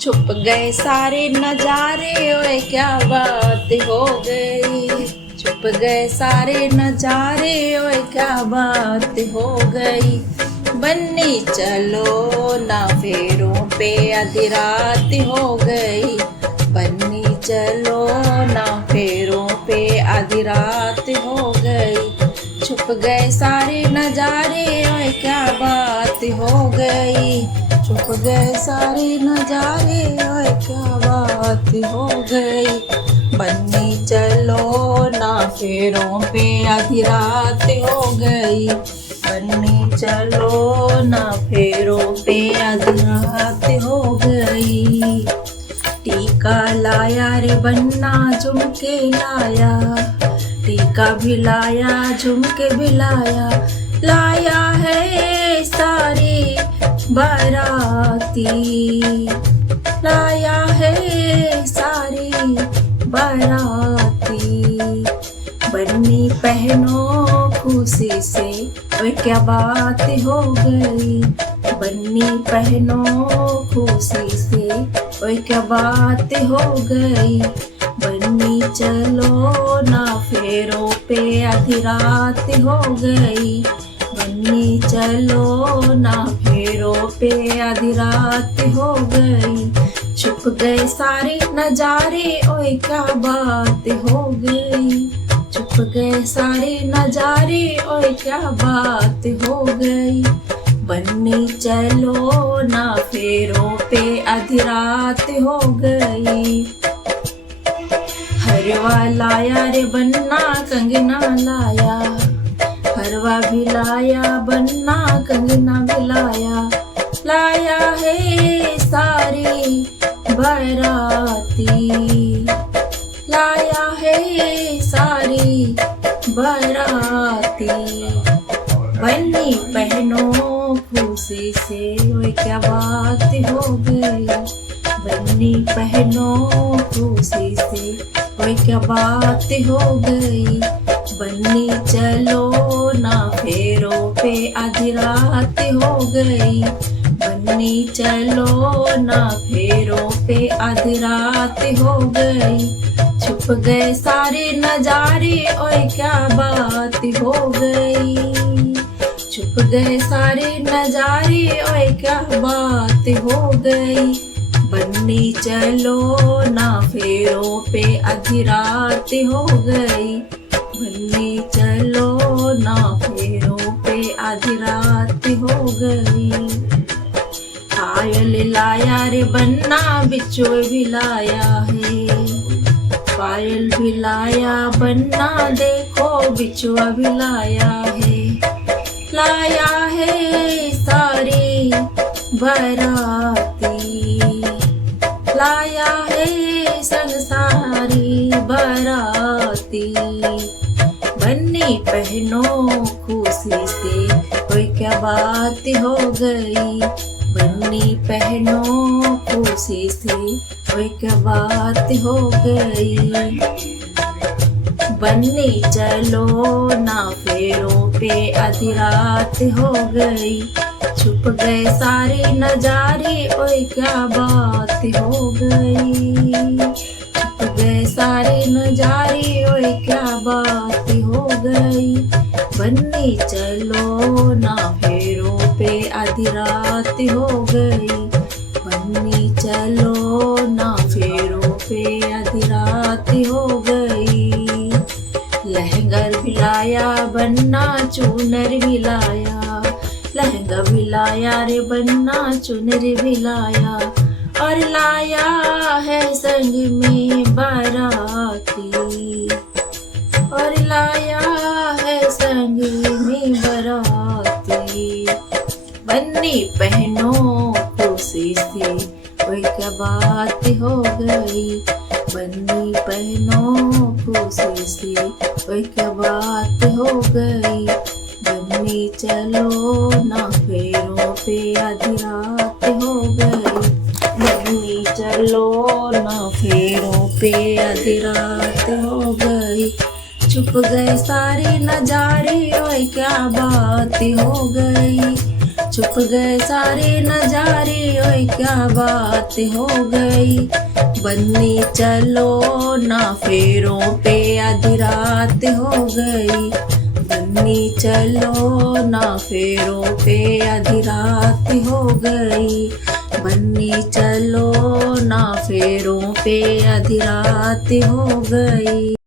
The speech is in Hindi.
छुप गए सारे नजारे, ओए क्या बात हो गई। छुप गए सारे नजारे, ओए क्या बात हो गई। बन्नी चलो ना फेरों पे आधी रात हो गई। बन्नी चलो ना फेरों पे आधी रात हो गई। छुप गए सारे नजारे, ओए क्या बात हो गई। छुप गए सारे नजारे, ओए क्या बात हो गई। बन्नी चलो ना फेरों पे आधी रात हो गई। बन्नी चलो ना फेरों पे आधी रात हो गई। टीका लाया रे बन्ना झुमके लाया, टीका भी लाया झुमके भी लाया। लाया है सारी बाराती, लाया है सारी बाराती। बन्नी पहनो खुशी से, ओए क्या बात हो गई। बन्नी पहनो खुशी से, ओए क्या बात हो गई। बन्नी चलो ना फेरों पे आधी रात हो गई। बन्नी चलो ना फेरों पे आधी रात हो गई। छुप गए सारे नजारे, ओए क्या बात हो गई। छुप गए सारे नजारे, ओए क्या बात हो गई। बन्नी चलो ना फेरों पे आधी रात हो गई। हरवा लाया रे बन्ना कंगना लाया, हरवा भी लाया बन्ना कंगना भी लाया। लाया है सारी बाराती, लाया है सारी बाराती। बन्नी पहनो खुशी से, ओए क्या बात हो गई। बन्नी पहनो खुशी से, ओए क्या बात हो गई। बन्नी चलो ना फेरों पे आधी रात हो गई। बन्नी चलो ना फेरों पे आधी रात हो गई। छुप गए सारे नजारे, ओए क्या बात हो गई। छुप गए सारे नजारे, ओए क्या बात हो गई। बन्नी चलो ना फेरों पे आधी रात हो गई। बन्नी चलो ना फेरों पे आधी रात हो गई। पायल लाया रे बन्ना बिछुए भी लाया है, पायल भी लाया बन्ना देखो बिछुआ भी लाया है। लाया है सारी बाराती, लाया है संसारी बाराती। बन्नी पहनो खुशी से, कोई क्या बात हो गई। बन्नी पहनो खुशी से, कोई क्या बात हो गई। बन्नी चलो ना फेरों पे आधी रात हो गई। छुप गए सारे नजारे, ओए क्या बात हो गई। छुप गए सारे नजारे, ओए क्या बात हो गई। बन्नी चलो ना फेरों पे आधी रात हो गई। बन्नी चलो ना फेरों पे आधी रात हो गई। लहंगा भी लाया बन्ना चूनर भी लाया, लहंगा भी लाया रे बन्ना चुनर भी लाया। और लाया है संग में बाराती, और लाया है संग में बाराती। बन्नी पहनो खुशी से, कोई क्या बात हो गई। बन्नी पहनो खुशी से, कोई क्या बात हो गई। बन्नी चलो ना फेरों पे आधी रात हो गई। बन्नी चलो ना फेरों पे आधी रात हो गई। छुप गए सारे नजारे, ओए क्या बात हो गई। छुप गए सारे नजारे, ओए क्या बात हो गई। बन्नी चलो ना फेरों पे, आधी रात हो गई। बन्नी चलो ना फेरों पे, आधी रात हो गई। बन्नी चलो ना फेरों पे, आधी रात हो गई।